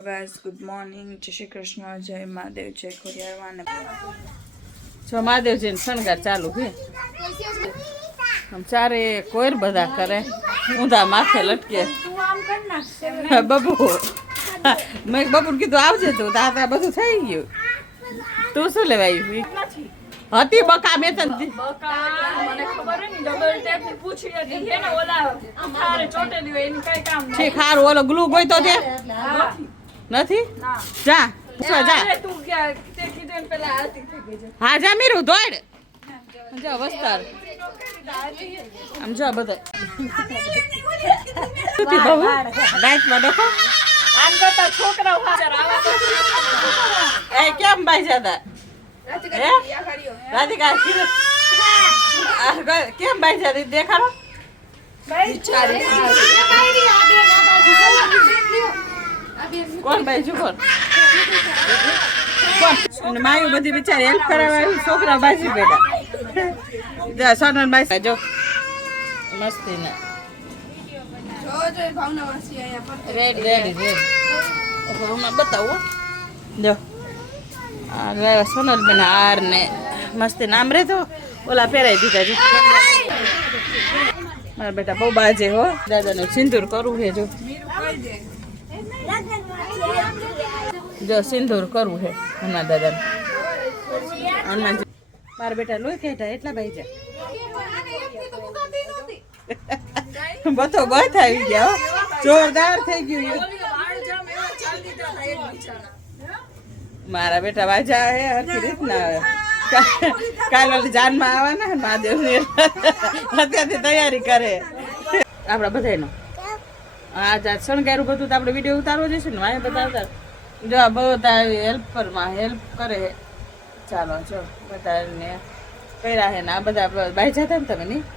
Guys good morning जय श्री कृष्ण जय महादेव जय खोडियारवाने जो महादेव जी शणगार चालू है हम चारे कोयर बधा करे ऊंधा माथे लटके बबू मैं बबू कीधुं आवजे तो दादा बधुं थई गयुं तू शुं लेवा आवी હતી બકા મે તને બકા મને ખબર હે ની ડબલ ટેપ ની પૂછી હતી કે ને ઓલા થારે ચોટેલી હોય એની કઈ કામ નથી ખાર ઓલો ગ્લુ ગોઈ તો દે નથી ના જા જા તું કે તે કીધું પેલા આરતી થઈ ગઈ છે હા જા મીરુ દોડ જા વસ્તાર આમ જા બધા તુતી બહુ રાત માં ડખો આન કરતા છોકરા હાજર આવા તો એ કેમ ભાઈ જાદા રાધિકા કેમ ભાઈ જાદી દેખાડો કોણ ભાઈ છું કોણ માયું બધી બિચારી હેલ્પ કરાવવા આવી છોકરા બાજી બેટા સોનલ ભાઈ જો મસ્તી ના રેડી રેડી રેડી બતાવો જો સોનલ બેન હાર ને મસ્તી નામ રે તો ઓલા પહેરાઈ દીધા છે મારા બેટા બહુ બાજે હો દાદાનું સિંદૂર કરવું છે જો સિંદૂર કરવું છે હનુમાન દાદાનું હનુમાનજી મારા બેટા લોહી કહેતા એટલા ભાઈ છે બધો બધ આવી ગયા જોરદાર થઈ ગયું મારા બેટા વાજા હે હરખી રીતના આવે કાલ જાનમાં આવવાના મહાદેવ ની અત્યારથી તૈયારી કરે આપડા બધાનો આજ શણગારું બધું તો આપણે વિડીયો ઉતારવો જશે ને વાય બતાવતા જો બધા હેલ્પ કરે ચાલો જો બધાને કર્યા હે ને આ બધા બાઈ જતા ને તમે નહીં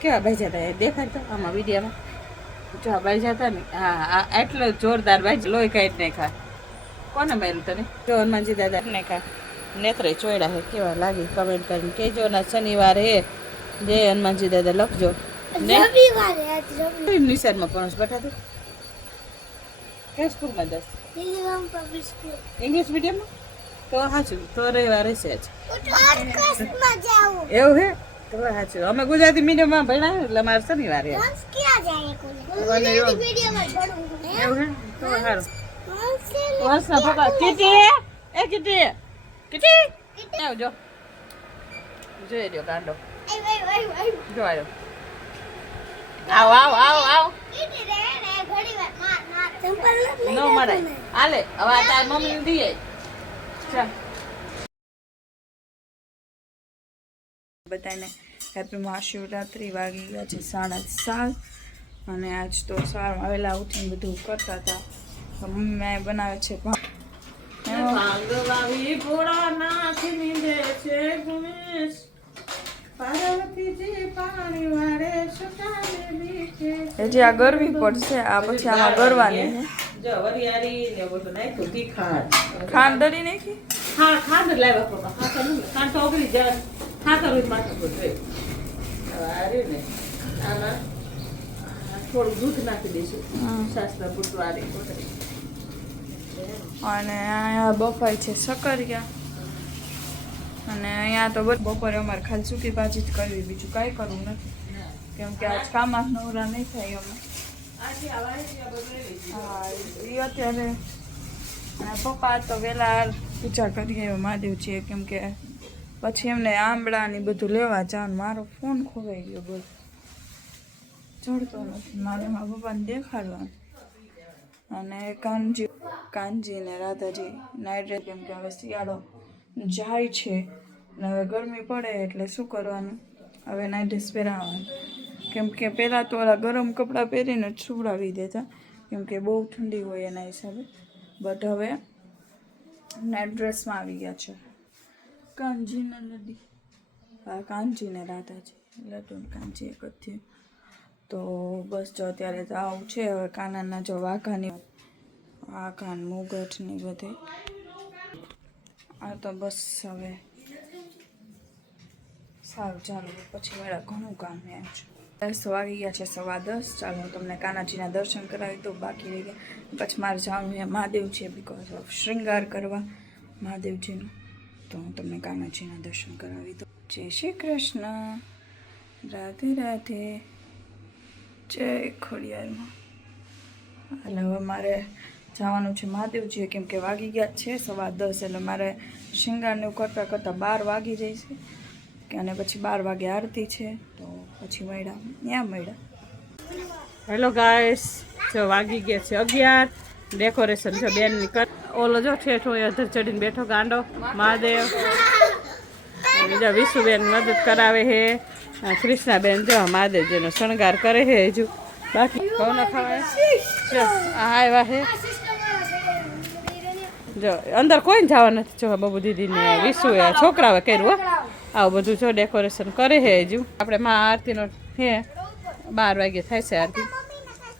કેવા બાઈ જતા દેખાડતા આમાં વિડીયોમાં જો બાઈ જતા ને હા એટલો જોરદાર બાઈ લોહી કાઢી નહીં ખા કોને મેલું તને જો હનુમાનજી દાદા ને કા નેત્રે ચોયડા હે કેવા લાગી કમેન્ટ કરીને કેજો ના શનિવારે હે જય હનુમાનજી દાદા લખજો નિશાળમાં પહોંચ બેઠા તું કઈ સ્કૂલમાં જશ ઇંગ્લિશ મીડિયમમાં તો સાચું તો રવિવારે છે એવું હે તો સાચું અમે ગુજરાતી મીડિયમમાં ભણ્યા એટલે અમારે શનિવારે એવું હે તો સારું વર્ષના પપ્પા કીટી એ કીટી કીટી આવજો જોઈ રહ્યો કાંડો જો આવ્યો આવ આવ આવ આવ નો મરાય હાલે હવે આ તાર મમ્મી દીએ ચાલ બધાને હેપી મહાશિવરાત્રી વાગી ગયા છે 7:30 અને આજ તો સવારમાં વહેલા ઉઠીને બધું કરતા હતા મમ્મી બનાવે છે હજી આ ગરવી પડશે આ પછી આમાં ગરવાની ખાંડ દળી નાખી હા ખાંડ લાવ્યા પપ્પા ખાંડ તો ઓગળી જાય ખાતર હોય માથું ને આમાં થોડું દૂધ નાખી દઈશું શાસ્ત્ર પૂરતું આ રીતે અને અહીંયા બફાઈ છે સકરિયા અને અહીંયા તો બપોરે અમારે ખાલી સૂકી ભાજી જ કરવી બીજું કાંઈ કરવું નથી કેમ કે આજ કામમાં નવરા નહીં થાય અમે હા એ અત્યારે પપ્પા તો વહેલા પૂજા કરીએ મહાદેવજીએ કેમ કે પછી એમને આંબળા ને બધું લેવા જવાનું મારો ફોન ખોવાઈ ગયો બોલ ચડતો નથી મારે મારા પપ્પાને દેખાડવાનું અને કાનજી ને રાધાજી નાઇટ ડ્રેસ કેમ કે હવે શિયાળો જાય છે અને હવે ગરમી પડે એટલે શું કરવાનું હવે નાઇટ ડ્રેસ પહેરાવવાનું કેમ કે પહેલાં તો ઓલા ગરમ કપડાં પહેરીને જ સુવડાવી દેતા કેમ કે બહુ ઠંડી હોય એના હિસાબે બટ હવે નાઇટ ડ્રેસમાં આવી ગયા છે કાનજીને નદી કાનજી ને રાધાજી લડુન કાનજી એક જ થયું તો બસ જો અત્યારે તો આવું છે હવે કાનાના જો વાઘાની વાઘાન મુગટની બધે આ તો બસ હવે સારું ચાલો પછી મારા ઘણું કામ આવ્યું છે 10 વાગી ગયા છે, 10:15. ચાલો હું તમને કાનાજીના દર્શન કરાવી દઉં, બાકી રહી ગયા. પછી મારે જવાનું અહીંયા મહાદેવ છે, બિકોઝ ઓફ શૃંગાર કરવા મહાદેવજીનું. તો હું તમને કાનાજીના દર્શન કરાવી દઉં. જય શ્રી કૃષ્ણ, રાધે રાધે, જય ખોડિયારમાં. એટલે હવે મારે જવાનું છે મહાદેવજી, કેમ કે વાગી ગયા છે 10:15. એટલે મારે શૃંગારને કરતાં કરતાં 12 વાગી જાય છે, અને પછી 12 વાગે આરતી છે. તો પછી મળ્યા ત્યાં મળ્યા. હેલો ગાઈસ, જો વાગી ગયા છે 11. ડેકોરેશન છે બેનની કર. ઓલો જો ઠેઠ હોય અધર ચડીને બેઠો ગાંડો મહાદેવ. બીજા વિશુબેન મદદ કરાવે છે. કૃષ્ણાબેન જો મહાદેવજીનો શણગાર કરે છે. હજુ બાકી કોણ ખવાય જો આ આવ્યા છે. જો અંદર કોઈ જવા નથી. જો બબુ દીદીને વિશુએ છોકરાઓએ કર્યું. આવું બધું જો ડેકોરેશન કરે છે. હજુ આપણે માં આરતીનો છે 12 વાગે થાય છે આરતી.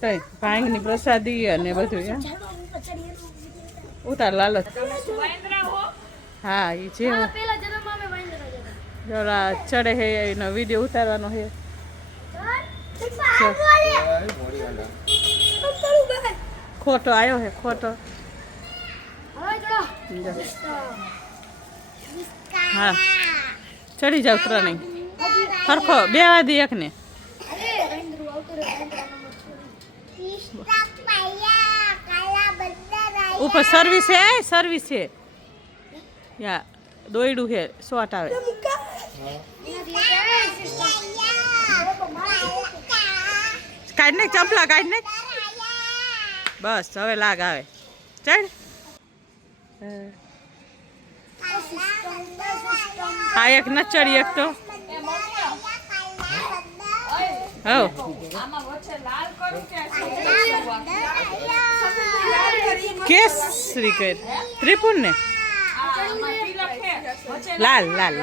તો ભાંગની પ્રસાદી અને બધું ઉતાર લાલો. હા એ છે જરા ચડે છે એનો વિડીયો ઉતારવાનો છે. ખોટો આવ્યો છે ખોટો. હા ચડી જાવ ત્રણેય સરખો 2 વાદી એકને. ઉપર સર્વિસ છે, સર્વિસ છે યા દોયડું છે શોર્ટ આવે. કાઢ ને ચપલા કાઢ ને. બસ હવે લાગ આવે ચડ. આ એક ન ચડી એક તો હવ કેસરી કર ત્રિપુર ને લાલ લાલ.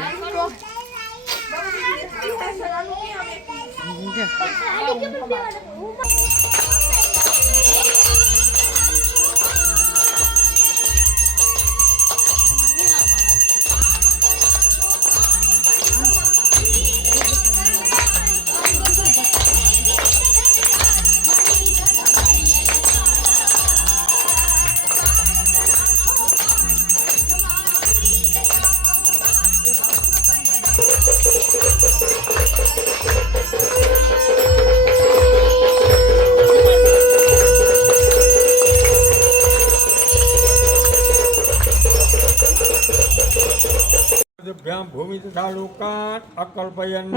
ભૂમિ તાલુકા અકલ્પયન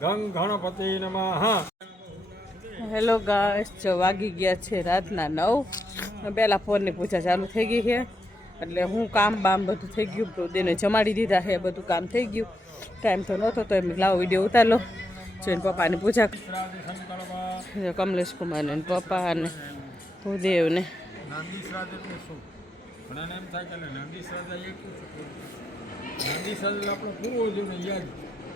ગંગ ગણપતિ નમઃ. હેલો ગાઈસ, જો વાગી ગયા છે રાતના 9. પહેલાં ફોનની પૂજા ચાલુ થઈ ગઈ છે. એટલે હું કામ બામ બધું થઈ ગયું. પ્રોદેને જમાડી દીધા છે, બધું કામ થઈ ગયું. ટાઈમ તો નહોતો તો એમ લાવો વિડીયો ઉતાર લો. જોઈને પપ્પાની પૂજા કમલેશ કુમાર ને પપ્પા અને ભૂદેવ ને નાંદી શ્રાદ્ધ એટલે શું? ઘણાને એમ થાય કે નાંદી શ્રાદ્ધ એક નાંદી શ્રાદ્ધ આપણો પૂર્વજોને યાદ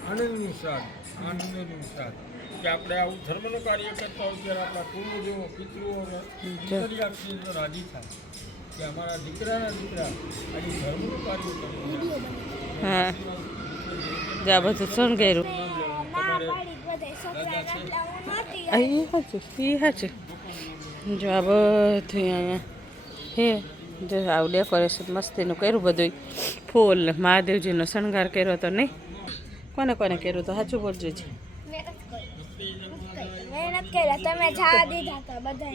આનંદનું શ્રાદ્ધ, આનંદનું શ્રાદ્ધ કે આપણે આવું ધર્મનું કાર્ય કરતા હોય ત્યારે આપણા પૂર્વજો પિતૃઓ રાજી થાય કે અમારા દીકરાના દીકરા આજે ધર્મનું કાર્ય કરે. હા જ્યાં બધું શણગાર્યું. સાચું જો આ બધું અહીંયા હે. જો આવું ડેકોરેશન મસ્તીનું કર્યું બધું. ફૂલ મહાદેવજીનો શણગાર કર્યો તો નહીં. કોને કોને કર્યું તો સાચું બોલજો છે.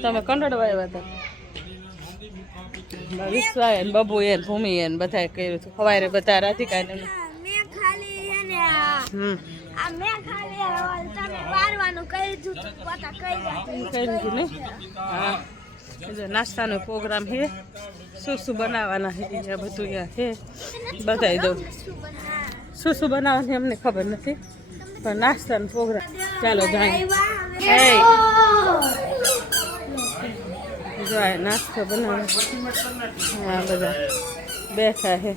તમે કંડોળવા આવ્યા હતા. વિશ્વાય બબુ એ ભૂમિ એ બધા કર્યું હતું. સવારે બધા રાધિકા ને નાસ્તાનો પ્રોગ્રામ છે. શું શું બનાવવાના છે બધું છે બતાવી દઉં. શું શું બનાવવાની અમને ખબર નથી, પણ નાસ્તાનો પ્રોગ્રામ ચાલો જાણીએ. જો નાસ્તો બનાવે. હા બધા બેઠા છે.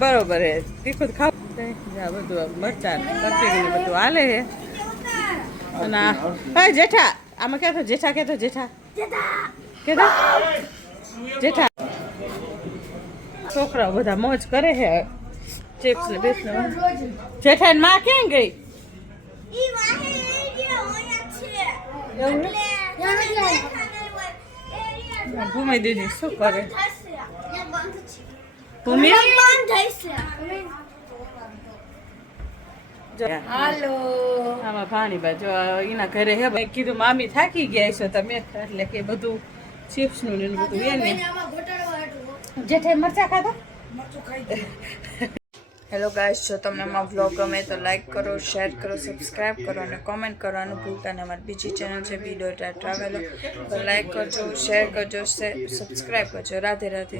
બરોબર હે તીખું ખાવું બધું મરચાં કટકી બધું હાલે છે. અને હા જેઠા આમાં કહેતો જેઠા કહેતો જેઠા કહેતા જેઠા છોકરાઓ બધા મોજ કરે છે ચિપ્સ ને બેસ જેઠાની માં ક્યાં ગઈ ભૂમિ દીદી શું કરે ભૂમિ હાલો આમાં પાણી બાજુ એના ઘરે હે ભાઈ કીધું મામી થાકી ગયા છો તમે એટલે કે બધું ચિપ્સ નું ને બધું એને જેઠાઈ મરચા ખાધા હેલો ગાઈસ, જો તમને અમારો વ્લોગ ગમે તો લાઈક કરો, શેર કરો, સબસ્ક્રાઈબ કરો અને કોમેન્ટ કરવાનું ભૂલતા નહીં. અમારી બીજી ચેનલ છે વિડીયો ટ્રાવેલો, તો લાઈક કરજો, શેર કરજો, સબસ્ક્રાઈબ કરજો. રાધે રાધે.